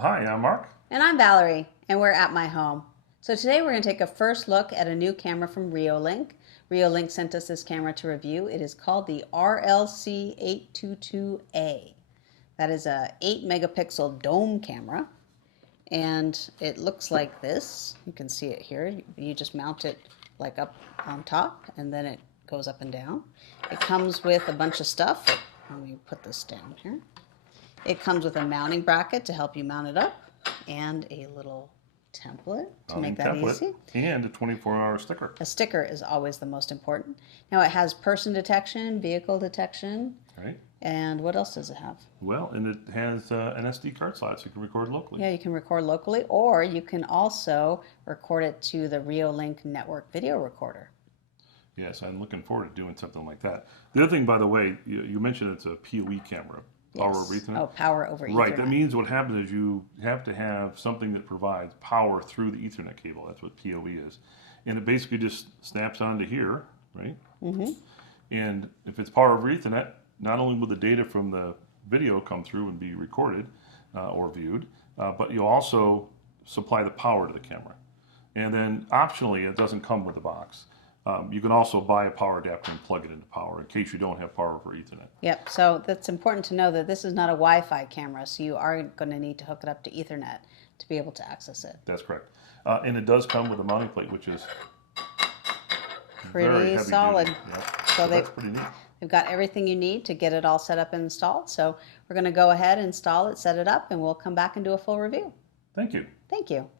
Hi, I'm Mark. And I'm Valerie, and we're at my home. So today we're going to take a first look at a new camera from Reolink. Reolink sent us this camera to review. It is called the RLC822A. That is a 8 megapixel dome camera, and it looks like this. You can see it here. You just mount it like up on top, and then it goes up and down. It comes with a bunch of stuff. Let me put this down here. It comes with a mounting bracket to help you mount it up, and a little template to make that easy. And a 24-hour sticker. A sticker is always the most important. Now it has person detection, vehicle detection. Right. And what else does it have? Well, and it has an SD card slot so you can record locally. Yeah, you can record locally, or you can also record it to the Reolink network video recorder. Yes, I'm looking forward to doing something like that. The other thing, by the way, you mentioned it's a PoE camera. Power over Ethernet. Oh, power over Ethernet. Right. That means what happens is you have to have something that provides power through the Ethernet cable. That's what PoE is. And it basically just snaps onto here, right? Mm-hmm. And if it's power over Ethernet, not only will the data from the video come through and be recorded or viewed, but you'll also supply the power to the camera. And then optionally, it doesn't come with the box. You can also buy a power adapter and plug it into power in case you don't have power over Ethernet. Yep, so that's important to know that this is not a Wi-Fi camera, so you are going to need to hook it up to Ethernet to be able to access it. That's correct. And it does come with a mounting plate, which is pretty solid. Yep. So that's pretty neat. They've got everything you need to get it all set up and installed. So we're going to go ahead and install it, set it up, and we'll come back and do a full review. Thank you. Thank you.